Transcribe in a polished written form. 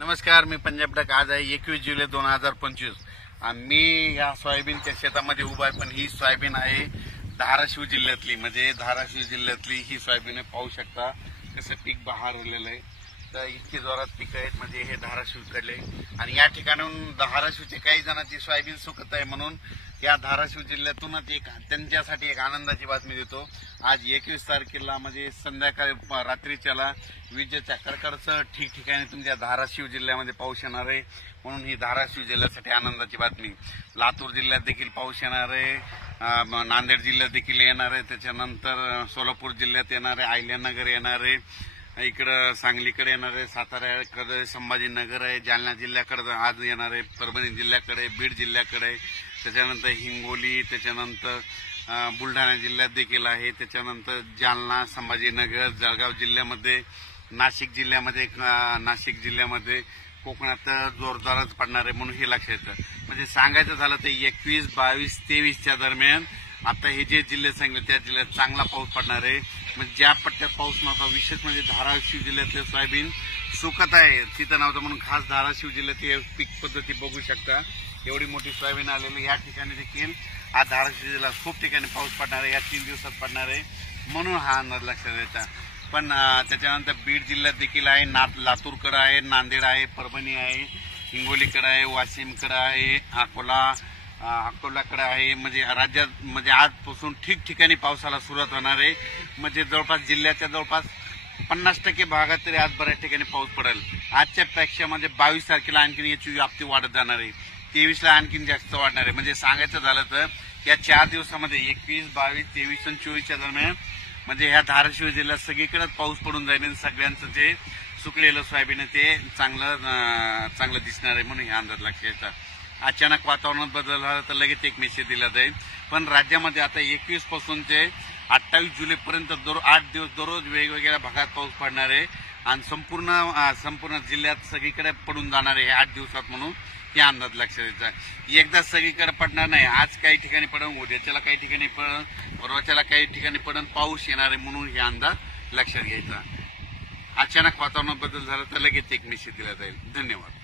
नमस्कार, मी पंजाब डक. आज आहे 21 जुलै 2025. मी या सोयाबीनच्या शेतामध्ये उभा आहे, पण ही सोयाबीन आहे धाराशिव जिल्ह्यातली, म्हणजे धाराशिव जिल्ह्यातली ही सोयाबीन आहे. पाहू शकता कसं पीक बहरलेलं आहे. तर इतके जोरात पीक आहेत, म्हणजे हे धाराशिवकडले. आणि या ठिकाणून धाराशिवचे काही जणांची सोयाबीन सुकत आहे, म्हणून या धाराशिव जिल्ह्यातूनच त्यांच्यासाठी एक आनंदाची बातमी देतो. आज 21 तारखेला म्हणजे संध्याकाळी रात्रीच्याला विजेच्या कडकडाटासह ठिकठिकाणी तुमच्या धाराशिव जिल्ह्यामध्ये पाऊस येणार आहे, म्हणून ही धाराशिव जिल्ह्यासाठी आनंदाची बातमी. लातूर जिल्ह्यात देखील पाऊस येणार आहे, नांदेड जिल्ह्यात देखील येणार आहे, त्याच्यानंतर सोलापूर जिल्ह्यात येणार आहे, अहिल्यानगर येणार आहे, इकडं सांगलीकडे येणार आहे, साताऱ्याकडे संभाजीनगर आहे, जालना जिल्ह्याकडे आज येणार आहे, परभणी जिल्ह्याकडे, बीड जिल्ह्याकडे, त्याच्यानंतर हिंगोली, त्याच्यानंतर बुलढाणा जिल्ह्यात देखील आहे, त्याच्यानंतर जालना, संभाजीनगर, जळगाव जिल्ह्यामध्ये, नाशिक जिल्ह्यामध्ये कोकणात जोरदारच पडणार आहे, म्हणून हे लक्षात येतं. म्हणजे सांगायचं झालं तर 21, 22, 23च्या दरम्यान आता हे जे जिल्हे सांगितले त्या जिल्ह्यात चांगला पाऊस पडणार आहे. म्हणजे ज्या पट्ट्यात पाऊस नव्हता, विशेष म्हणजे धाराशिव जिल्ह्यातले सोयाबीन सुकत आहे, तिथं नव्हतं, म्हणून खास धाराशिव जिल्ह्यात पीक पद्धती बघू शकता. एवढी मोठी सोयाबीन आलेली या ठिकाणी देखील आज धाराशिव जिल्ह्यात खूप ठिकाणी पाऊस पडणार आहे, या 3 दिवसात पडणार आहे, म्हणून हा अंदाज लक्षात येतात. पण त्याच्यानंतर बीड जिल्ह्यात देखील आहे, लातूरकडे आहे, नांदेड आहे, परभणी आहे, हिंगोलीकडे आहे, वाशिमकडे आहे, अकोलाकडे आहे. म्हणजे राज्यात म्हणजे आजपासून ठिकठिकाणी पावसाला सुरुवात होणार आहे. म्हणजे जवळपास जिल्ह्याच्या जवळपास 50% भागात तरी आज बऱ्याच ठिकाणी पाऊस पडेल. आजच्या पेक्षा म्हणजे 22 तारखेला आणखीन याची व्याप्ती वाढत जाणार आहे, 23ला आणखीन जास्त वाढणार आहे. म्हणजे सांगायचं झालं तर या 4 दिवसामध्ये 21, 22, 23 आणि 24च्या दरम्यान म्हणजे ह्या धाराशिव जिल्ह्यात सगळीकडेच पाऊस पडून जाईल आणि सगळ्यांचं जे सुकलेलं सोयाबीन आहे ते चांगलं दिसणार आहे, म्हणून हे अंदाज लक्षात येतात. अचानक वातावरणात बदल झाला तर लगेच एक मेसेज दिला जाईल. पण राज्यामध्ये आता 21 पासून ते 28 जुलैपर्यंत 8 दिवस दररोज वेगवेगळ्या भागात पाऊस पडणार आहे आणि संपूर्ण जिल्ह्यात सगळीकडे पडून जाणार आहे 8 दिवसात, म्हणून हे अंदाज लक्षात येतात. एकदा सगळीकडे पडणार नाही, आज काही ठिकाणी पडून, उद्याच्याला काही ठिकाणी पडून, परवाच्याला काही ठिकाणी पडून पाऊस येणार आहे, म्हणून हे अंदाज लक्षात घ्यायचा. अचानक वातावरणात बदल झाला तर लगेच एक मेसेज दिला जाईल. धन्यवाद.